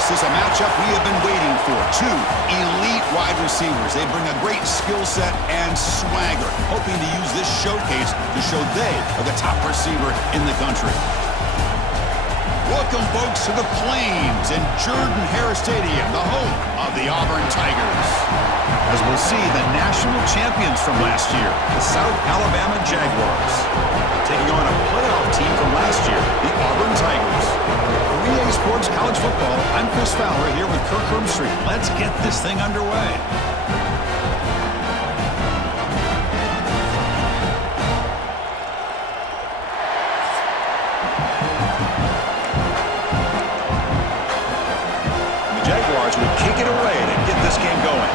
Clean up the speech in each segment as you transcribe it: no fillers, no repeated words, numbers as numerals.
This is a matchup we have been waiting for. Two elite wide receivers. They bring a great skill set and swagger, hoping to use this showcase to show they are the top receiver in the country. Welcome, folks, to the Plains and Jordan-Hare Stadium, the home of the Auburn Tigers. As we'll see, the national champions from last year, the South Alabama Jaguars, taking on a playoff team from last year, the Auburn Tigers. For EA Sports College Football, I'm Chris Fowler here with Kirk Herbstreit. Let's get this thing underway. Jaguars will kick it away to get this game going.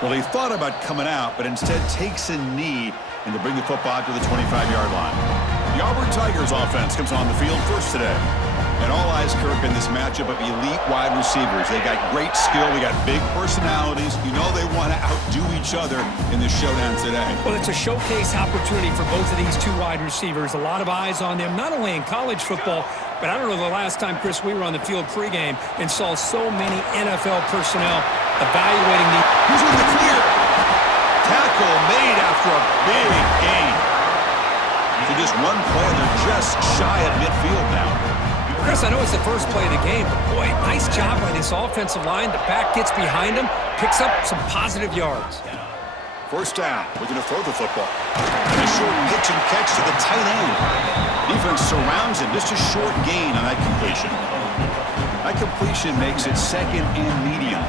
Well, he thought about coming out, but instead takes a knee and to bring the football to the 25-yard line. The Auburn Tigers offense comes on the field first today. And all eyes, Kirk, in this matchup of elite wide receivers. They got great skill. They got big personalities. You know they want to outdo each other in this showdown today. Well, it's a showcase opportunity for both of these two wide receivers. A lot of eyes on them, not only in college football, but I don't know the last time, Chris, we were on the field pregame and saw so many NFL personnel evaluating the... Who's in the clear? Tackle made after a big gain. So just one play, they're just shy of midfield now. Chris, I know it's the first play of the game, but boy, nice job by this offensive line. The back gets behind him, picks up some positive yards. First down, we're going to throw the football. And a short pitch and catch to the tight end. Defense surrounds him, just a short gain on that completion. That completion makes it second and medium.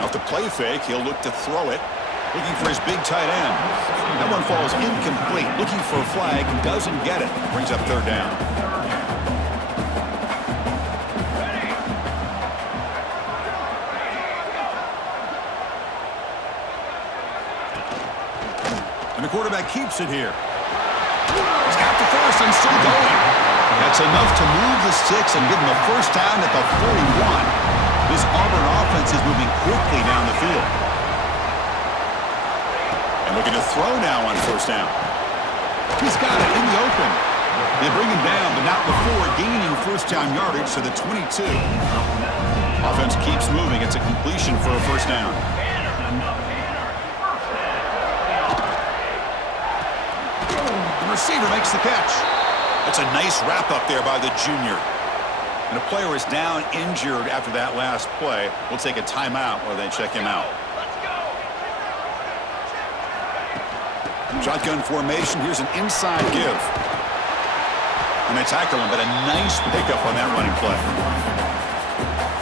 Off the play fake, he'll look to throw it. Looking for his big tight end. That one falls incomplete. Looking for a flag, doesn't get it. Brings up third down. And the quarterback keeps it here. He's got the first and still going. That's enough to move the sticks and give him a first down at the 41. This Auburn offense is moving quickly down the field. And looking to throw now on first down. He's got it in the open. They bring him down, but not before gaining first down yardage to the 22. Offense keeps moving. It's a completion for a first down. The receiver makes the catch. That's a nice wrap up there by the junior. And a player is down injured after that last play. We'll take a timeout while they check him out. Shotgun formation. Here's an inside give. And they tackle him, but a nice pickup on that running play.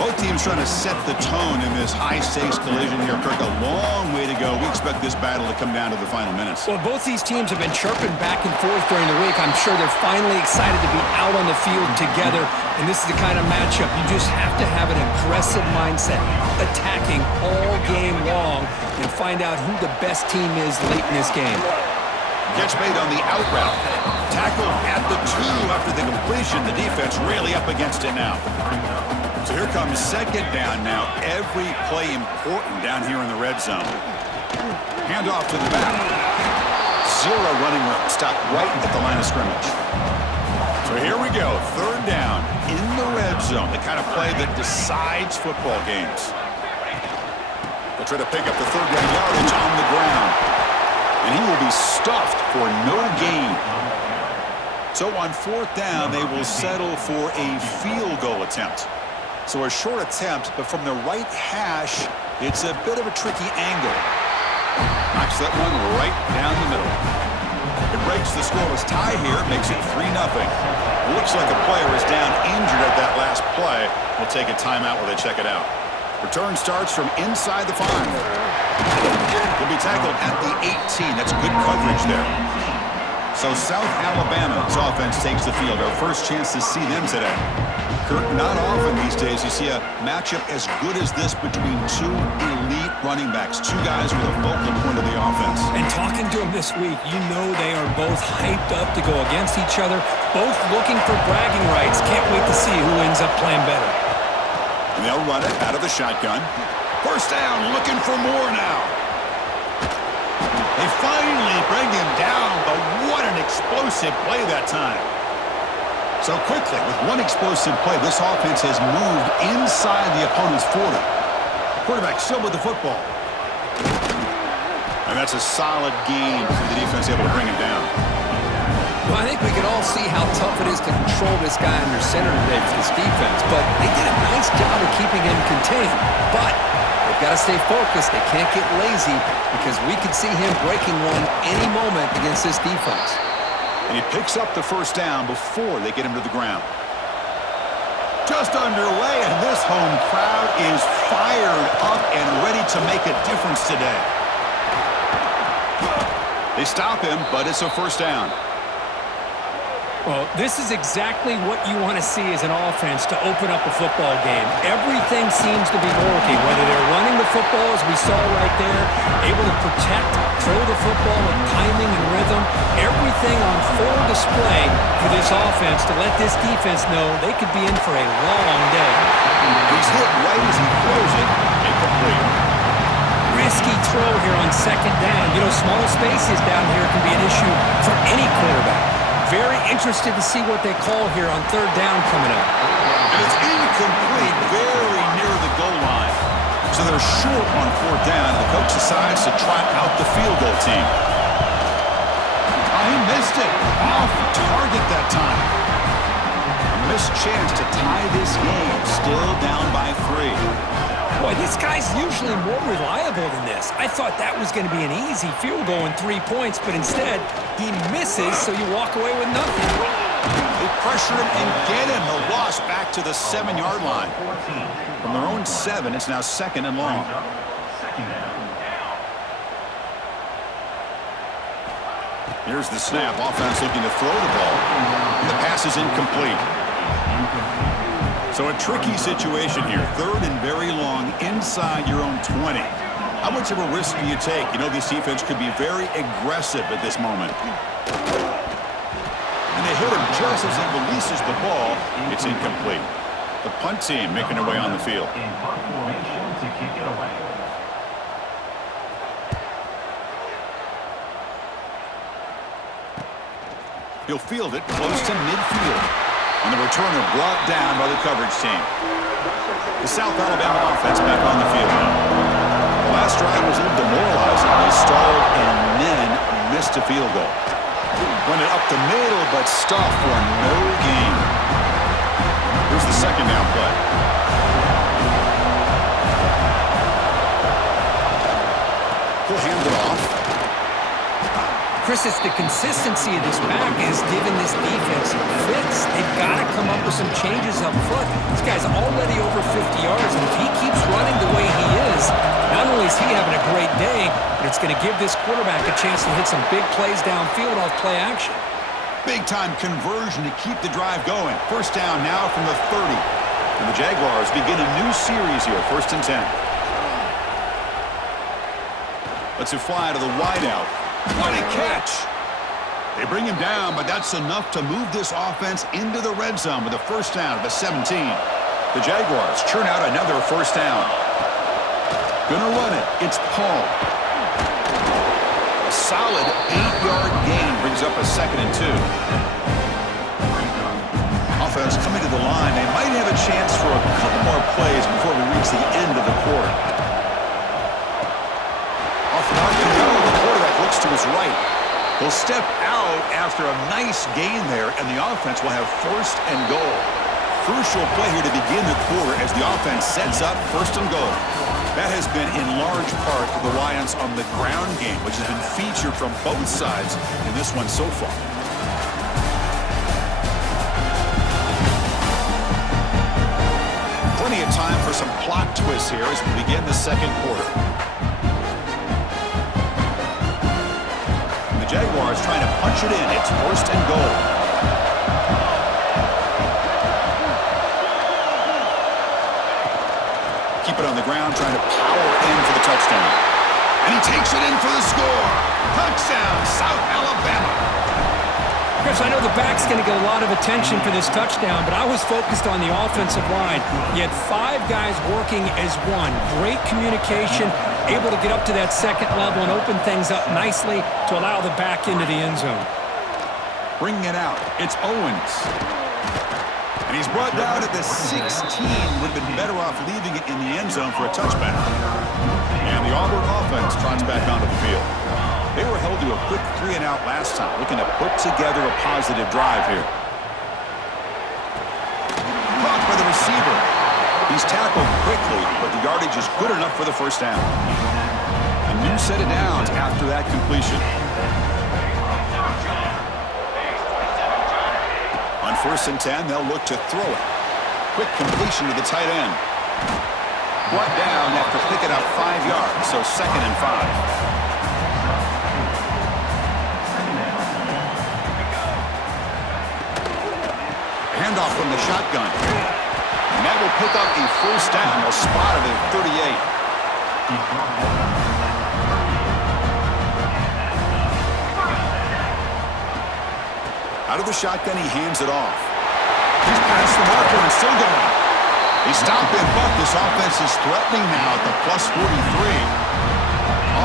Both teams trying to set the tone in this high-stakes collision here. Kirk, a long way to go. We expect this battle to come down to the final minutes. Well, both these teams have been chirping back and forth during the week. I'm sure they're finally excited to be out on the field together. And this is the kind of matchup you just have to have an aggressive mindset, attacking all game long, and find out who the best team is late in this game. Catch made on the out route. Tackle at the 2 after the completion. The defense really up against it now. So here comes second down now. Every play important down here in the red zone. Hand off to the back. Zero running room. Stopped right at the line of scrimmage. So here we go. Third down in the red zone. The kind of play that decides football games. They'll try to pick up the third down yardage on the ground. And he will be stuffed for no gain. So on fourth down, they will settle for a field goal attempt. So a short attempt, but from the right hash, it's a bit of a tricky angle. Knocks that one right down the middle. It breaks the scoreless tie here, makes it 3-0. Looks like a player is down injured at that last play. We'll take a timeout while they check it out. Return starts from inside the 5. He'll be tackled at the 18. That's good coverage there. So South Alabama's offense takes the field. Our first chance to see them today. Kirk, not often these days you see a matchup as good as this between two elite running backs, two guys with a focal point of the offense. And talking to them this week, you know they are both hyped up to go against each other, both looking for bragging rights. Can't wait to see who ends up playing better. And they'll run it out of the shotgun. First down, looking for more now. They finally bring him down, but what an explosive play that time. So quickly, with one explosive play, this offense has moved inside the opponent's 40. Quarterback still with the football. And that's a solid game for the defense able to bring him down. Well, I think we can all see how tough it is to control this guy under center today for this defense, but they did a nice job of keeping him contained. But they've got to stay focused. They can't get lazy because we could see him breaking one any moment against this defense. And he picks up the first down before they get him to the ground. Just underway, and this home crowd is fired up and ready to make a difference today. They stop him, but it's a first down. Well, this is exactly what you want to see as an offense to open up a football game. Everything seems to be working, whether they're running the football, as we saw right there, able to protect, throw the football with timing and rhythm, everything on full display for this offense to let this defense know they could be in for a long day. He's hit right as he throws it, incomplete. Risky throw here on second down. You know, small spaces down here can be an issue for any quarterback. Very interested to see what they call here on third down coming up. And it's incomplete, very near the goal line. So they're short on fourth down. The coach decides to trot out the field goal team. Oh, he missed it. Off target that time. A missed chance to tie this game. Still down by 3. Boy, this guy's usually more reliable than this. I thought that was going to be an easy field goal in 3 points, but instead, he misses, so you walk away with nothing. They pressure him and get him. The loss back to the 7-yard line. From their own 7, it's now second and long. Here's the snap. Offense looking to throw the ball. And the pass is incomplete. So a tricky situation here. Third and very long inside your own 20. How much of a risk do you take? You know this defense could be very aggressive at this moment. And they hit him just as he releases the ball. It's incomplete. The punt team making their way on the field. He'll field it close to midfield. And the returner brought down by the coverage team. The South Alabama offense back on the field now. The last drive was a little demoralizing. They stalled and then missed a field goal. Run it up the middle, but stopped for no gain. Here's the second down play. He'll hand it off. Chris, it's the consistency of this back is giving this defense fits. They've got to come up with some changes up front. This guy's already over 50 yards, and if he keeps running the way he is, not only is he having a great day, but it's going to give this quarterback a chance to hit some big plays downfield off play action. Big-time conversion to keep the drive going. First down now from the 30. And the Jaguars begin a new series here, 1st and 10. Lets it fly to the wideout. What a catch! They bring him down, but that's enough to move this offense into the red zone with a first down at the 17. The Jaguars churn out another first down. Gonna run it. It's Paul. A solid 8-yard gain brings up a 2nd and 2. Offense coming to the line. They might have a chance for a couple more plays before we reach the end of the quarter. Off the mark and go. The quarterback looks to his right. He'll step out after a nice gain there, and the offense will have 1st and goal. Crucial play here to begin the quarter as the offense sets up 1st and goal. That has been in large part the reliance on the ground game, which has been featured from both sides in this one so far. Plenty of time for some plot twists here as we begin the 2nd quarter. The Jaguars trying to punch it in. It's 1st and goal. Keep it on the ground, trying to power in for the touchdown. And he takes it in for the score. Touchdown, South Alabama. Chris, I know the back's going to get a lot of attention for this touchdown, but I was focused on the offensive line. You had 5 guys working as one. Great communication. able to get up to that second level and open things up nicely to allow the back into the end zone. Bringing it out, it's Owens. And he's brought down at the 16. Would have been better off leaving it in the end zone for a touchback. And the Auburn offense trots back onto the field. They were held to a quick 3-and-out last time, looking to put together a positive drive here. Caught by the receiver. He's tackled quickly, but the yardage is good enough for the first down. A new set of downs after that completion. On 1st and 10, they'll look to throw it. Quick completion to the tight end. Brought down after picking up 5 yards, so 2nd and 5. Handoff from the shotgun. And that will pick up a first down. They'll spot it at 38. Out of the shotgun, he hands it off. He's past the marker and still going. They stop in, but this offense is threatening now at the plus 43.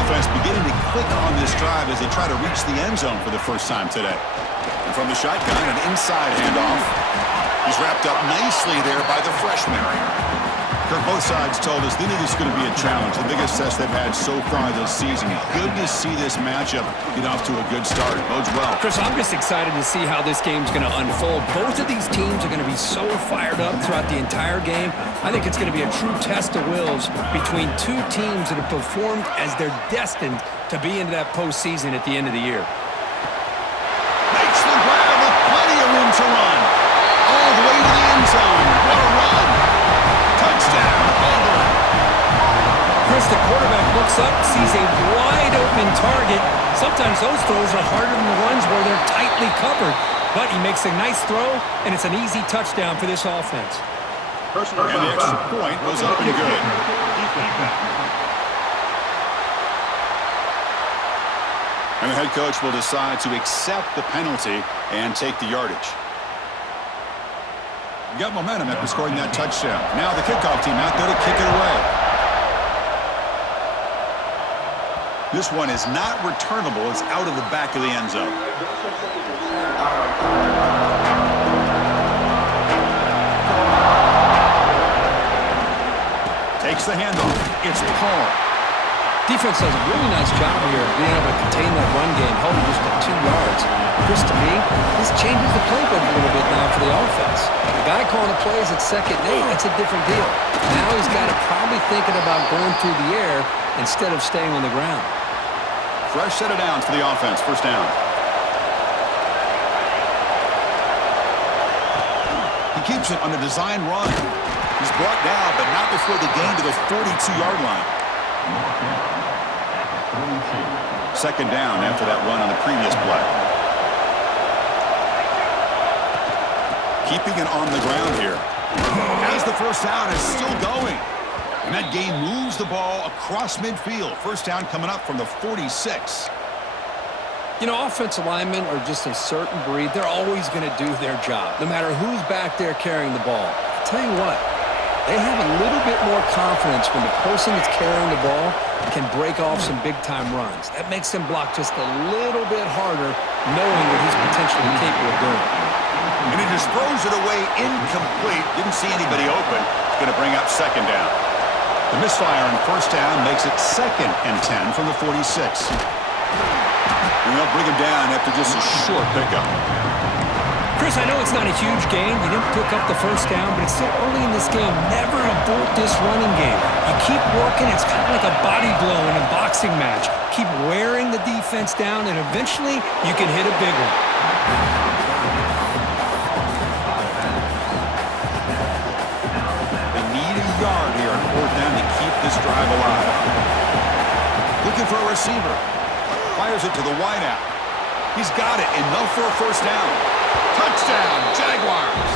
Offense beginning to click on this drive as they try to reach the end zone for the first time today. And from the shotgun, an inside handoff. He's wrapped up nicely there by the freshman. Kirk, both sides told us they knew this was going to be a challenge, the biggest test they've had so far this season. Good to see this matchup get off to a good start. Bodes well. Chris, I'm just excited to see how this game's going to unfold. Both of these teams are going to be so fired up throughout the entire game. I think it's going to be a true test of wills between two teams that have performed as they're destined to be into that postseason at the end of the year. Makes the grab with plenty of room to run. All the way to the end zone. What a run. Touchdown, Auburn. Chris, the quarterback looks up, sees a wide-open target. Sometimes those throws are harder than the ones where they're tightly covered. But he makes a nice throw, and it's an easy touchdown for this offense. And the extra point was up and good. And the head coach will decide to accept the penalty and take the yardage. Got momentum after scoring that touchdown. Now the kickoff team out there to kick it away. This one is not returnable. It's out of the back of the end zone. Takes the handoff. It's Paul. Defense does a really nice job here of being able to contain that run game, holding just to 2 yards. Chris, to me, this changes the playbook a little bit now for the offense. The guy calling the plays at 2nd and 8, that's a different deal. Now he's got to probably thinking about going through the air instead of staying on the ground. Fresh set of downs for the offense. First down. He keeps it on the design run. He's brought down, but not before the gain to the 42-yard line. 2nd down after that run on the previous play. Keeping it on the ground here. As the first down is still going. And that game moves the ball across midfield. First down coming up from the 46. You know, offensive linemen are just a certain breed. They're always going to do their job, no matter who's back there carrying the ball. I'll tell you what, they have a little bit more confidence when the person that's carrying the ball can break off some big-time runs. That makes them block just a little bit harder, knowing what he's potentially capable of doing. And he just throws it away incomplete. Didn't see anybody open. It's going to bring up 2nd down. The misfire on first down makes it 2nd and 10 from the 46. And they'll bring him down after just a short pickup. Chris, I know it's not a huge gain. You didn't pick up the first down, but it's still early in this game. Never abort this running game. You keep working. It's kind of like a body blow in a boxing match. Keep wearing the defense down, and eventually you can hit a big one. They need a yard here on 4th down to keep this drive alive. Looking for a receiver. Fires it to the wideout. He's got it. Enough for a first down. Touchdown, Jaguars.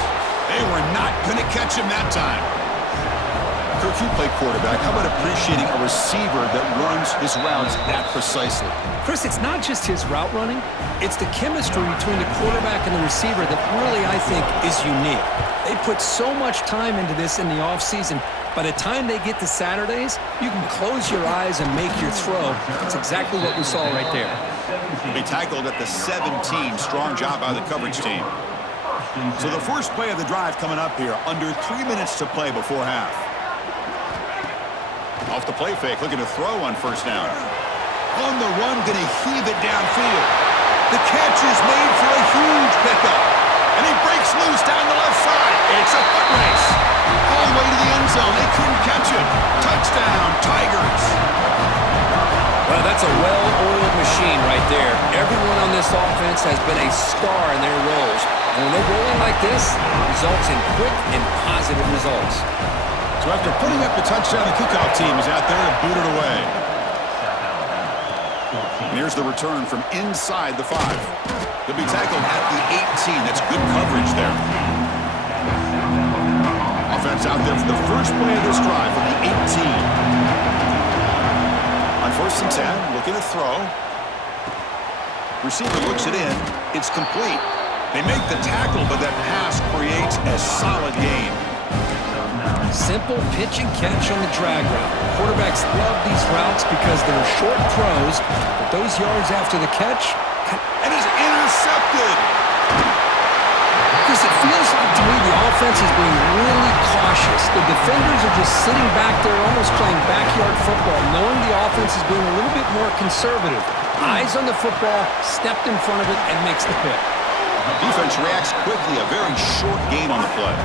They were not going to catch him that time. Kirk, you play quarterback. How about appreciating a receiver that runs his routes that precisely? Chris, it's not just his route running. It's the chemistry between the quarterback and the receiver that really, I think, is unique. They They put so much time into this in the offseason. By the time they get to Saturdays, you can close your eyes and make your throw. That's exactly what we saw right there. They tackled at the 17. Strong job by the coverage team. So the first play of the drive coming up here. Under 3 minutes to play before half. Off the play fake, looking to throw on first down. On the run, going to heave it downfield. The catch is made for a huge pickup. And he breaks loose down the left side. It's a foot race. All the way to the end zone. They couldn't catch it. Touchdown, Tigers. Well, that's a well-oiled machine right there. Everyone on this offense has been a star in their roles. And when they're rolling like this, it results in quick and positive results. So after putting up the touchdown, the kickoff team is out there to boot it away. And here's the return from inside the 5. They'll be tackled at the 18. That's good coverage there. Offense out there for the first play of this drive from the 18. On first and 10, looking to throw. Receiver looks it in. It's complete. They make the tackle, but that pass creates a solid gain. Simple pitch and catch on the drag route. Quarterbacks love these routes because they're short throws, but those yards after the catch... And he's intercepted! Because it feels like to me the offense is being really cautious. The defenders are just sitting back there almost playing backyard football, knowing the offense is being a little bit more conservative. Eyes on the football, stepped in front of it, and makes the pick. Defense reacts quickly, a very short gain on the play.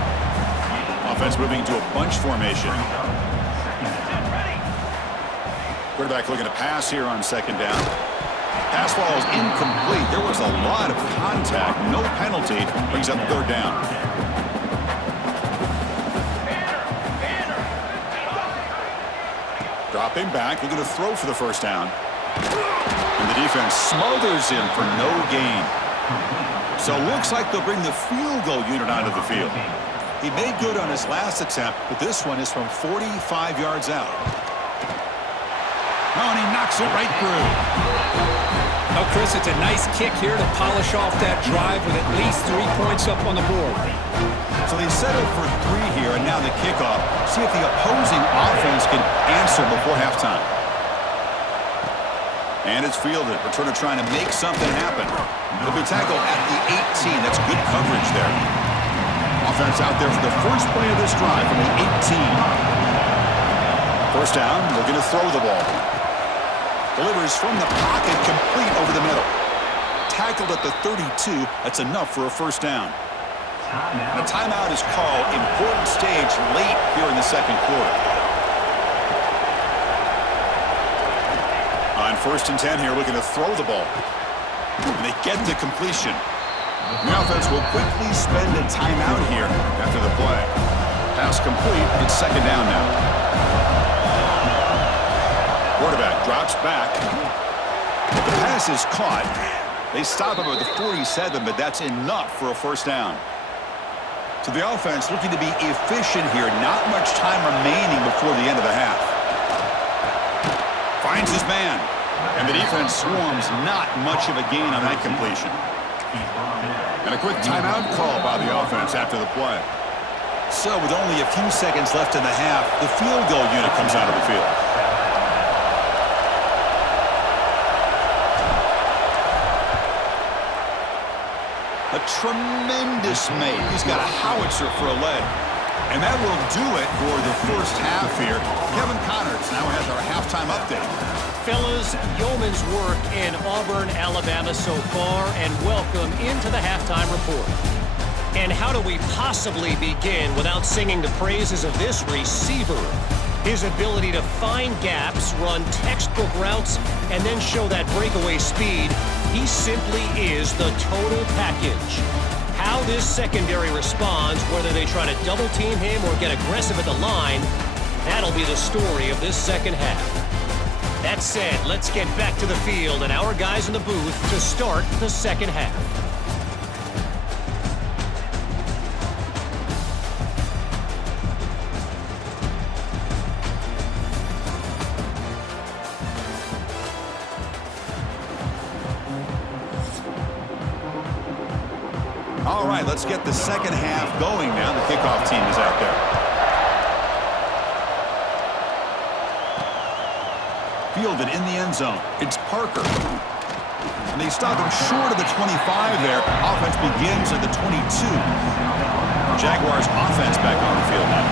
Offense moving into a bunch formation. Quarterback looking to pass here on second down. Pass ball is incomplete. There was a lot of contact. No penalty. Brings up third down. Dropping back. Looking to throw for the first down. And the defense smothers him for no gain. So it looks like they'll bring the field goal unit onto the field. He made good on his last attempt, but this one is from 45 yards out. Oh, and he knocks it right through. Oh, Chris, it's a nice kick here to polish off that drive with at least 3 points up on the board. So they settled for 3 here, and now the kickoff. See if the opposing offense can answer before halftime. And it's fielded. Returner trying to make something happen. He'll be tackled at the 18. That's good coverage there. Offense out there for the first play of this drive from the 18. First down, looking to throw the ball. Delivers from the pocket, complete over the middle. Tackled at the 32. That's enough for a first down. And a timeout is called. Important stage late here in the second quarter. On first and 10 here, looking to throw the ball. And they get the completion. The offense will quickly spend a timeout here after the play. Pass complete. It's second down now. Quarterback drops back. The pass is caught. They stop him at the 47, but that's enough for a first down. So the offense looking to be efficient here. Not much time remaining before the end of the half. Finds his man. And the defense swarms. Not much of a gain on that completion. And a quick timeout call by the offense after the play. So with only a few seconds left in the half, the field goal unit comes out of the field. A tremendous make. He's got a howitzer for a leg. And that will do it for the first half here. Kevin Connors now has our halftime update. Fellas, yeoman's work in Auburn, Alabama so far, and welcome into the halftime report. And how do we possibly begin without singing the praises of this receiver? His ability to find gaps, run textbook routes, and then show that breakaway speed. He simply is the total package. How this secondary responds, whether they try to double team him or get aggressive at the line, that'll be the story of this second half. That said, let's get back to the field and our guys in the booth to start the second half. All right, let's get the second half going now. The kickoff team is out there. Fielded in the end zone. It's Parker. And they stop him short of the 25 there. Offense begins at the 22. Jaguars offense back on the field now.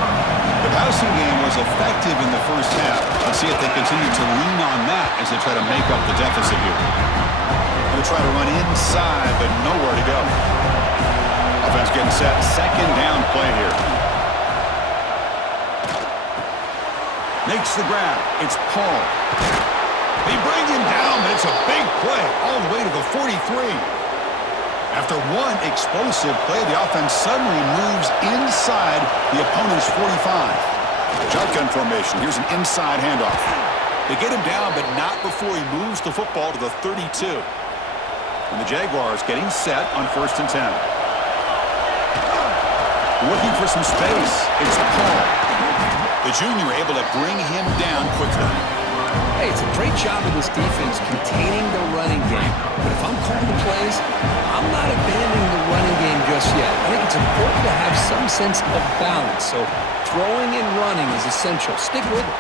The passing game was effective in the first half. Let's see if they continue to lean on that as they try to make up the deficit here. They'll try to run inside, but nowhere to go. Offense getting set. Second down play here. Makes the grab. It's Paul. They bring him down, but it's a big play all the way to the 43. After one explosive play, the offense suddenly moves inside the opponent's 45. Shotgun formation. Here's an inside handoff. They get him down, but not before he moves the football to the 32. And the Jaguars getting set on 1st and 10. Looking for some space. It's Paul. The junior able to bring him down quickly. Hey, it's a great job of this defense containing the running game. But if I'm calling the plays, I'm not abandoning the running game just yet. I think it's important to have some sense of balance. So throwing and running is essential. Stick with it.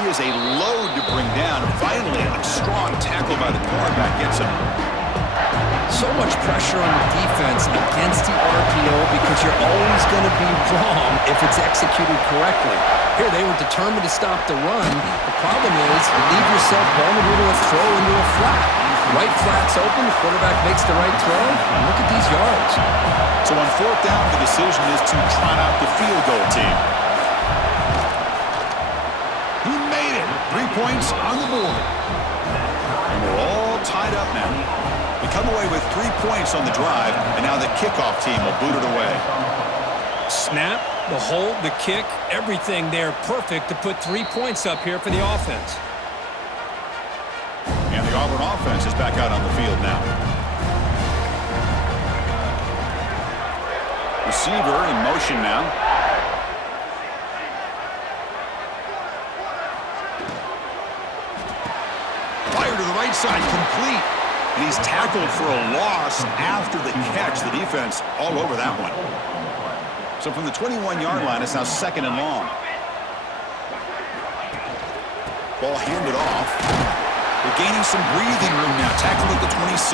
He is a load to bring down. Finally, a strong tackle by the cornerback gets him. So much pressure on the defense against the RPO because you're always going to be wrong if it's executed correctly. Here, they were determined to stop the run. The problem is you leave yourself vulnerable to a throw into a flat. Right flat's open, the quarterback makes the right throw, and look at these yards. So on 4th down, the decision is to trot out the field goal team. He made it. 3 points on the board. And we're all tied up now. We come away with 3 points on the drive, and now the kickoff team will boot it away. Snap, the hold, the kick, everything there perfect to put 3 points up here for the offense. And the Auburn offense is back out on the field now. Receiver in motion now. Fire to the right side, complete. And he's tackled for a loss after the catch. The defense all over that one. So from the 21-yard line, it's now 2nd and long. Ball handed off. They're gaining some breathing room now. Tackled at the 26.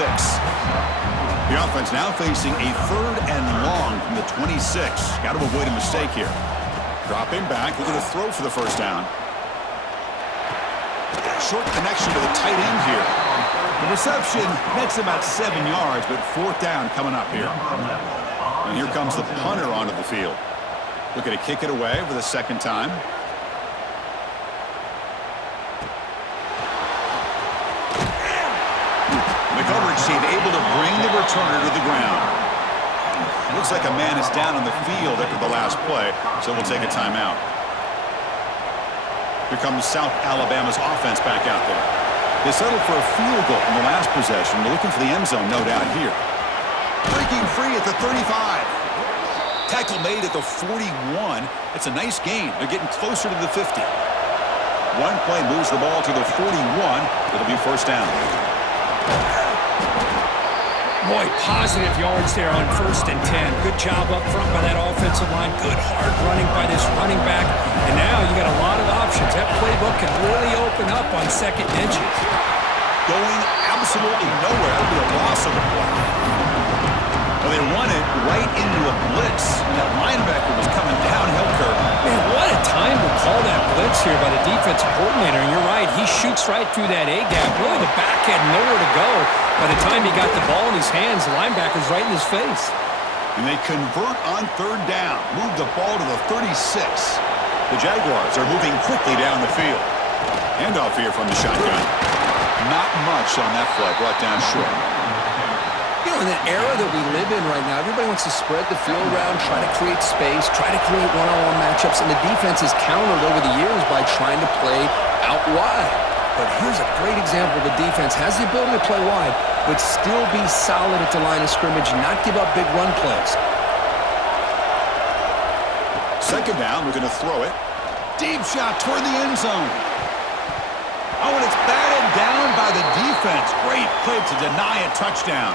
The offense now facing a 3rd and long from the 26. Got to avoid a mistake here. Dropping back. They're going to throw for the 1st down. Short connection to the tight end here. The reception nets about 7 yards, but 4th down coming up here. And here comes the punter onto the field. Looking to kick it away for the 2nd time. The coverage team able to bring the returner to the ground. Looks like a man is down on the field after the last play, so we'll take a timeout. Here comes South Alabama's offense back out there. They settled for a field goal in the last possession. They're looking for the end zone, no doubt here. Breaking free at the 35. Tackle made at the 41. It's a nice gain. They're getting closer to the 50. One play moves the ball to the 41. It'll be 1st down. Boy, positive yards there on 1st and 10. Good job up front by that offensive line. Good hard running by this running back. And now you got a lot of options. That playbook can really open up on 2nd and inches. Going absolutely nowhere. That'll be a loss of the play. Well, they run it right into a blitz. And that linebacker was coming downhill curve. Man, what a time to call that blitz here by the defensive coordinator. And you're right, he shoots right through that A-gap. Really, the back had nowhere to go. By the time he got the ball in his hands, the linebacker's right in his face. And they convert on 3rd down. Move the ball to the 36. The Jaguars are moving quickly down the field. Handoff here from the shotgun. Not much on that play. Brought down short. You know, in the era that we live in right now, everybody wants to spread the field around, try to create space, try to create one-on-one matchups, and the defense has countered over the years by trying to play out wide. But here's a great example. The defense has the ability to play wide, but still be solid at the line of scrimmage and not give up big run plays. 2nd down, we're going to throw it. Deep shot toward the end zone. Oh, and it's batted down by the defense. Great play to deny a touchdown.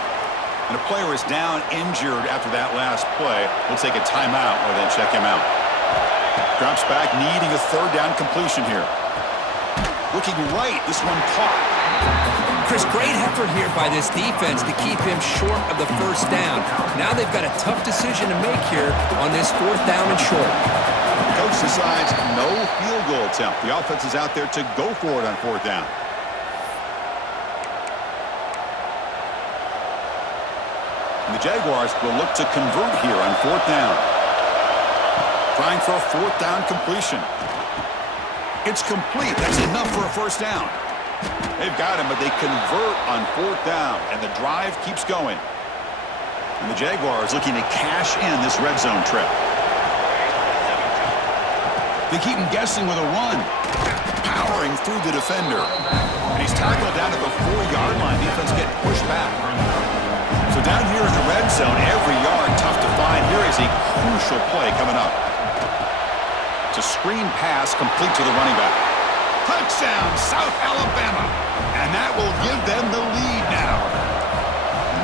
And a player is down injured after that last play. We'll take a timeout or then check him out. Drops back, needing a third down completion here. Looking right, this one caught. Chris, great effort here by this defense to keep him short of the first down. Now they've got a tough decision to make here on this 4th down and short. The coach decides no field goal attempt. The offense is out there to go for it on 4th down. And the Jaguars will look to convert here on 4th down. Trying for a 4th down completion. It's complete. That's enough for a first down. They've got him, but they convert on 4th down, and the drive keeps going. And the Jaguars looking to cash in this red zone trip. They keep him guessing with a run. Powering through the defender. And he's tackled down at the 4-yard line. Defense getting pushed back. So down here in the red zone, every yard tough to find. Here is a crucial play coming up. It's a screen pass complete to the running back. Touchdown, South Alabama. And that will give them the lead now.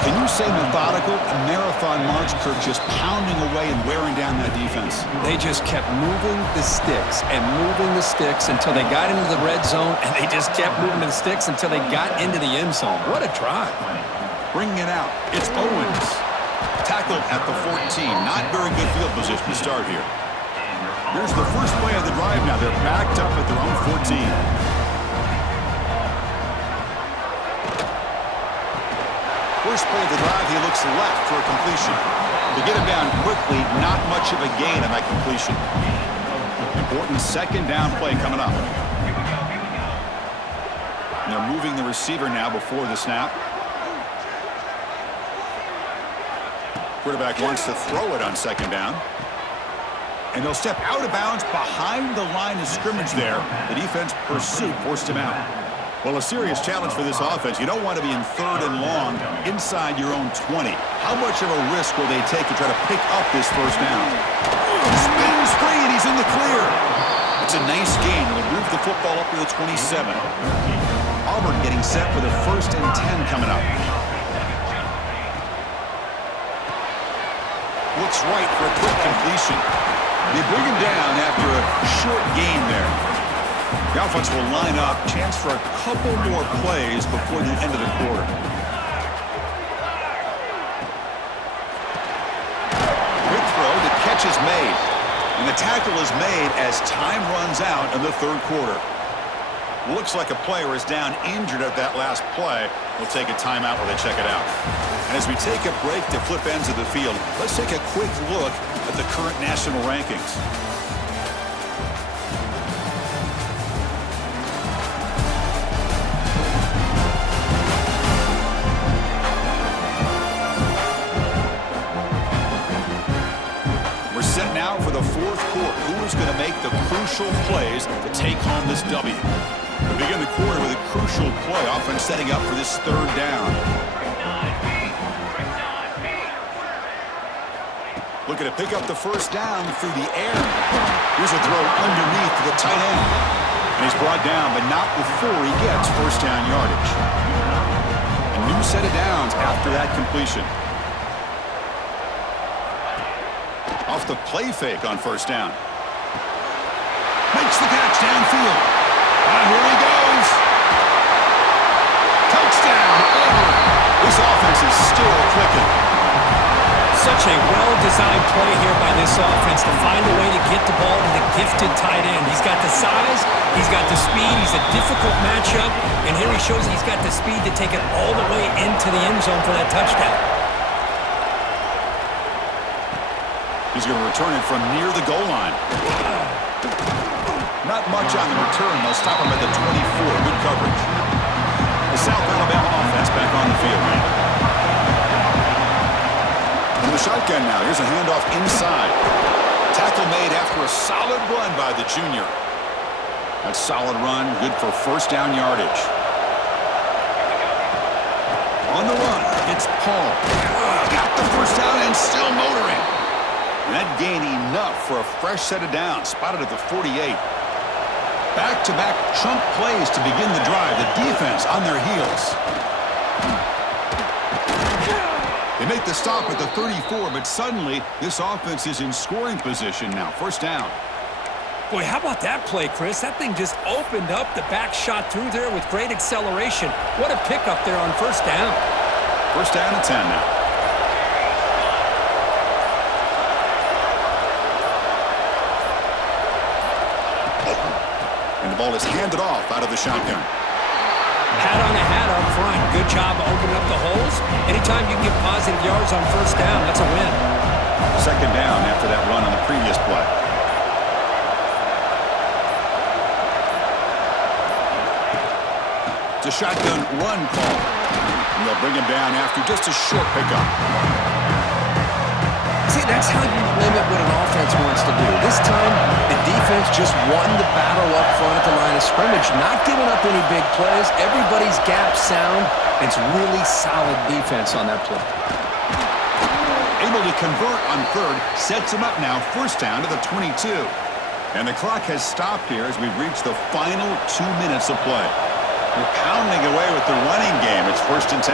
Can you say methodical? A marathon march, Kirk, just pounding away and wearing down that defense. They just kept moving the sticks and moving the sticks until they got into the red zone, and they just kept moving the sticks until they got into the end zone. What a drive. Bringing it out. It's Owens. Tackled at the 14. Not very good field position to start here. Here's the first play of the drive now. They're backed up at their own 14. First play of the drive, he looks left for a completion. To get him down quickly, not much of a gain on that completion. Important 2nd down play coming up. And they're moving the receiver now before the snap. Quarterback wants to throw it on 2nd down. And they'll step out of bounds behind the line of scrimmage there. The defense pursuit forced him out. Well, a serious challenge for this offense. You don't want to be in 3rd and long inside your own 20. How much of a risk will they take to try to pick up this first down? Spins free, and he's in the clear. It's a nice gain. They'll move the football up to the 27. Auburn getting set with a 1st and 10 coming up. Looks right for a quick completion. They bring him down after a short gain there. The offense will line up. Chance for a couple more plays before the end of the quarter. Quick throw. The catch is made. And the tackle is made as time runs out in the 3rd quarter. Looks like a player is down injured at that last play. We'll take a timeout while they check it out. And as we take a break to flip ends of the field, let's take a quick look at the current national rankings. We're set now for the 4th quarter. Who is going to make the crucial plays to take home this W? We begin the quarter with a crucial play. Offense setting up for this 3rd down. Looking to pick up the first down through the air. Here's a throw underneath to the tight end. And he's brought down, but not before he gets first down yardage. A new set of downs after that completion. Off the play fake on first down. Makes the catch downfield. Here he goes. Touchdown. This offense is still clicking. Such a well-designed play here by this offense to find a way to get the ball to the gifted tight end. He's got the size, he's got the speed, he's a difficult matchup, and here he shows he's got the speed to take it all the way into the end zone for that touchdown. He's going to return it from near the goal line. Not much on the return. They'll stop him at the 24. Good coverage. The South Alabama offense back on the field. In the shotgun now. Here's a handoff inside. Tackle made after a solid run by the junior. That solid run, good for first down yardage. On the run, it's Paul. Got the first down and still motoring. And that gained enough for a fresh set of downs. Spotted at the 48. Back-to-back chunk plays to begin the drive. The defense on their heels. They make the stop at the 34, but suddenly this offense is in scoring position now. First down. Boy, how about that play, Chris? That thing just opened up the back shot through there with great acceleration. What a pickup there on first down. First down and 10 now. And the ball is handed off out of the shotgun. Hat on a hat up front. Good job opening up the holes. Anytime you get positive yards on first down, that's a win. Second down after that run on the previous play. It's a shotgun run call. And they'll bring him down after just a short pickup. See, that's how you limit what an offense wants to do. This time, the defense just won the battle up front at the line of scrimmage, not giving up any big plays. Everybody's gap sound. It's really solid defense on that play. Able to convert on third, sets him up now, first down to the 22. And the clock has stopped here as we've reached the final 2 minutes of play. We're pounding away with the running game. It's first and 10.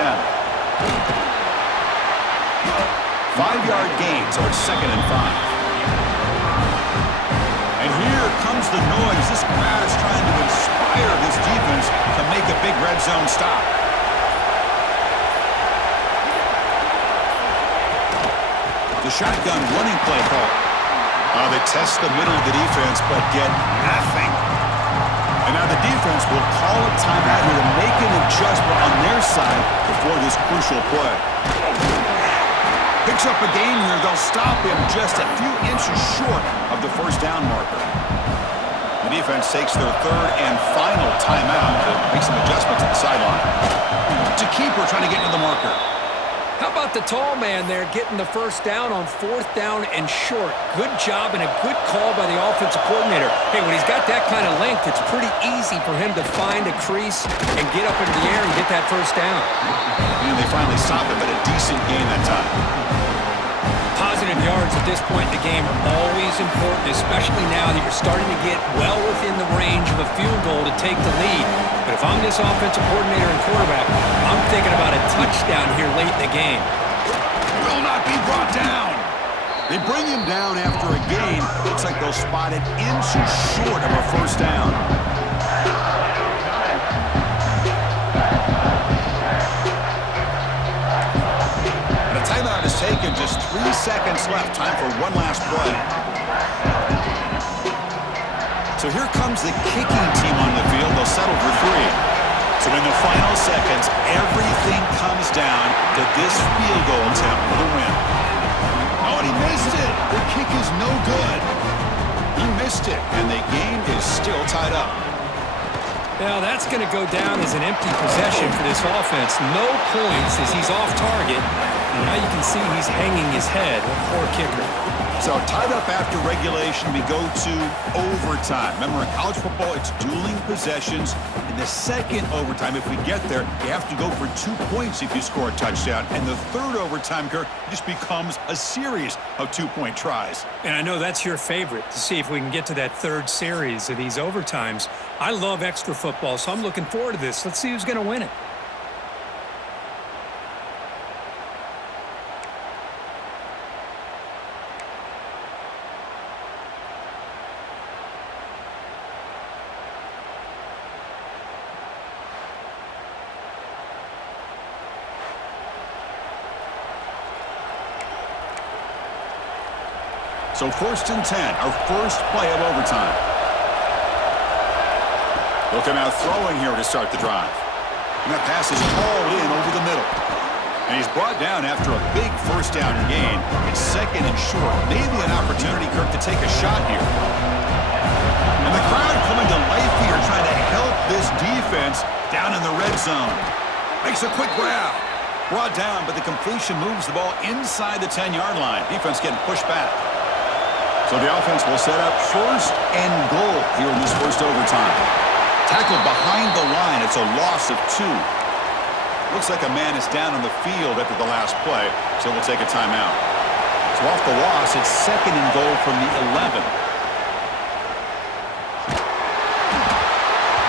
5-yard gain, so it's second and 5. And here comes the noise. This crowd is trying to inspire this defense to make a big red zone stop. The shotgun running play call. They test the middle of the defense, but get nothing. And now the defense will call a timeout here to make an adjustment on their side before this crucial play. Picks up a gain here. They'll stop him just a few inches short of the first down marker. The defense takes their third and final timeout to make some adjustments at the sideline. It's a keeper trying to get to the marker. How about the tall man there getting the first down on fourth down and short? Good job and a good call by the offensive coordinator. Hey, when he's got that kind of length, it's pretty easy for him to find a crease and get up into the air and get that first down. And they finally stop him at a decent gain that time. Positive yards at this point in the game are always important, especially now that you're starting to get well within the range of a field goal to take the lead. But if I'm this offensive coordinator and quarterback, I'm thinking about a touchdown here late in the game. Will not be brought down. They bring him down after a gain. Looks like they'll spot it inches short of a first down. Timeout is taken, just 3 seconds left. Time for one last play. So here comes the kicking team on the field. They'll settle for 3. So in the final seconds, everything comes down to this field goal attempt for the win. Oh, and he missed it. The kick is no good. He missed it, and the game is still tied up. Now that's going to go down as an empty possession for this offense. No points as he's off target. And now you can see he's hanging his head. A poor kicker. So tied up after regulation, we go to overtime. Remember, in college football, it's dueling possessions. In the second overtime, if we get there, you have to go for 2 points if you score a touchdown. And the third overtime, Kirk, just becomes a series of 2-point tries. And I know that's your favorite, to see if we can get to that third series of these overtimes. I love extra football, so I'm looking forward to this. Let's see who's going to win it. So first and 10, our first play of overtime. They'll come out throwing here to start the drive. And that pass is hauled in over the middle. And he's brought down after a big first down gain. It's second and short. Maybe an opportunity, Kirk, to take a shot here. And the crowd coming to life here, trying to help this defense down in the red zone. Makes a quick grab. Brought down, but the completion moves the ball inside the 10-yard line. Defense getting pushed back. So the offense will set up first and goal here in this first overtime. Tackled behind the line. It's a loss of 2. Looks like a man is down on the field after the last play, so we'll take a timeout. So off the loss, it's second and goal from the 11.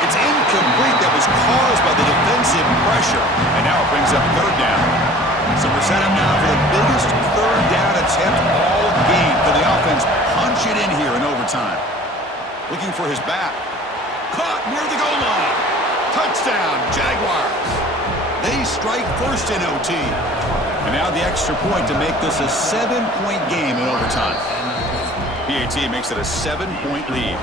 It's incomplete. That was caused by the defensive pressure. And now it brings up third down. So we're set up now for the biggest third down attempt all game. Can the offense punch it in here in overtime? Looking for his back. Caught near the goal line. Touchdown, Jaguars. They strike first in OT. And now the extra point to make this a 7-point game in overtime. PAT makes it a 7-point lead.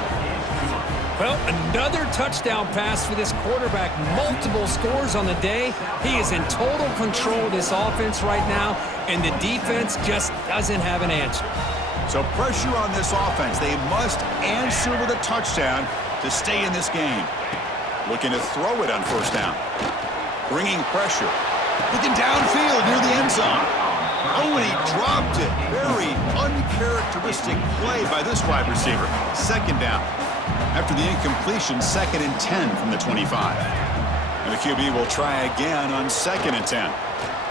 Well, another touchdown pass for this quarterback. Multiple scores on the day. He is in total control of this offense right now, and the defense just doesn't have an answer. So pressure on this offense. They must answer with a touchdown to stay in this game. Looking to throw it on first down. Bringing pressure. Looking downfield near the end zone. Oh, and he dropped it. Very uncharacteristic play by this wide receiver. Second down. After the incompletion, 2nd and 10 from the 25. And the QB will try again on 2nd and 10.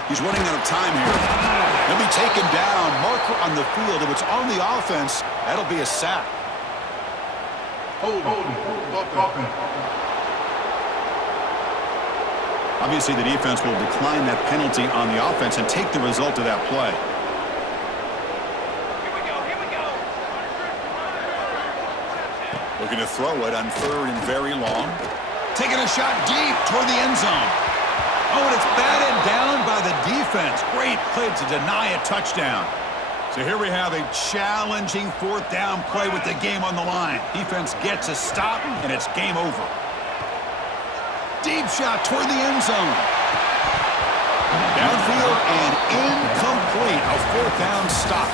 He's running out of time here. He'll be taken down. Marker on the field. If it's on the offense, that'll be a sack. Obviously, the defense will decline that penalty on the offense and take the result of that play. Looking to throw it on 3rd and very long. Taking a shot deep toward the end zone. Oh, and it's batted down by the defense. Great play to deny a touchdown. So here we have a challenging 4th down play with the game on the line. Defense gets a stop, and it's game over. Deep shot toward the end zone. Downfield and incomplete. A 4th down stop.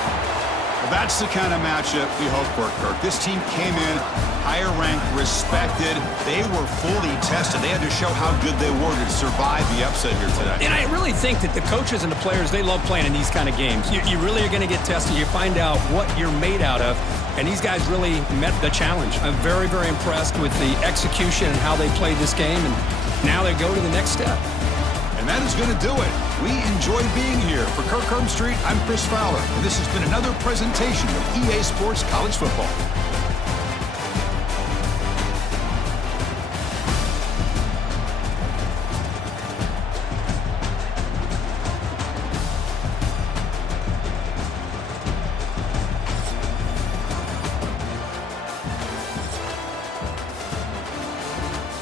Well, that's the kind of matchup we hope for, Kirk. This team came in higher ranked, respected. They were fully tested. They had to show how good they were to survive the upset here today. And I really think that the coaches and the players, they love playing in these kind of games. You really are going to get tested. You find out what you're made out of. And these guys really met the challenge. I'm very, very impressed with the execution and how they played this game. And now they go to the next step. And that is going to do it. We enjoyed being here. For Kirk Herbstreit, I'm Chris Fowler. And this has been another presentation of EA Sports College Football.